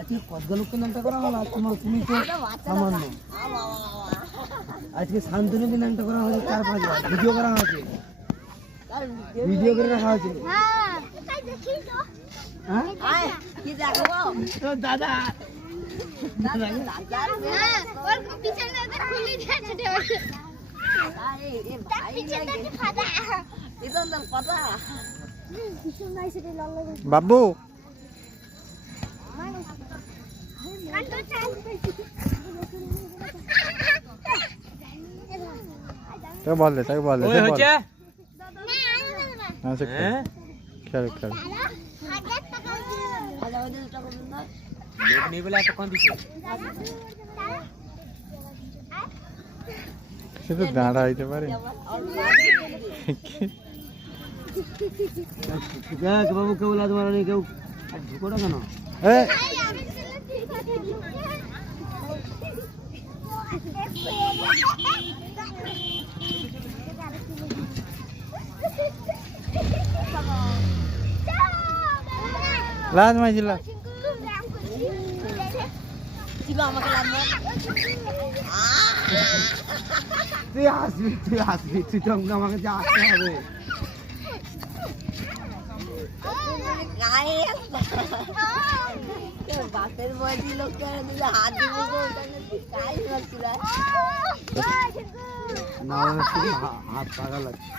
আজকে কতগুলোকে নামটা করা হলো তোমার তুমি তো সামান্য আজকে শান্তনুকে নামটা করা হয়েছে 4-5 বার ভিডিও করা হয়েছে ভিডিও করে রাখা হয়েছে হ্যাঁ কি দেখো তো দাদা ওর পিছনে তো খুলে যাচ্ছে আরে এ ভাই লাগে ফাটা ইদন দল কথা পিছন নাই সেটা লাল লাগে বাবু তাকে বল দে ওই হচ্ছে না সে খেল খেল লোক নেই বলে এত কম দিচ্ছে সে তো দাঁড়া হইতে পারে বাবু কেউ লাদ মারানি কেউ ঢুকোটা কেন লাজ মাইছিলা তুই হাসবি তুই তো আমাকে যা আসতে হবে বাপের বয়সী লোককে হাত দিব হাত পাগা লাগছে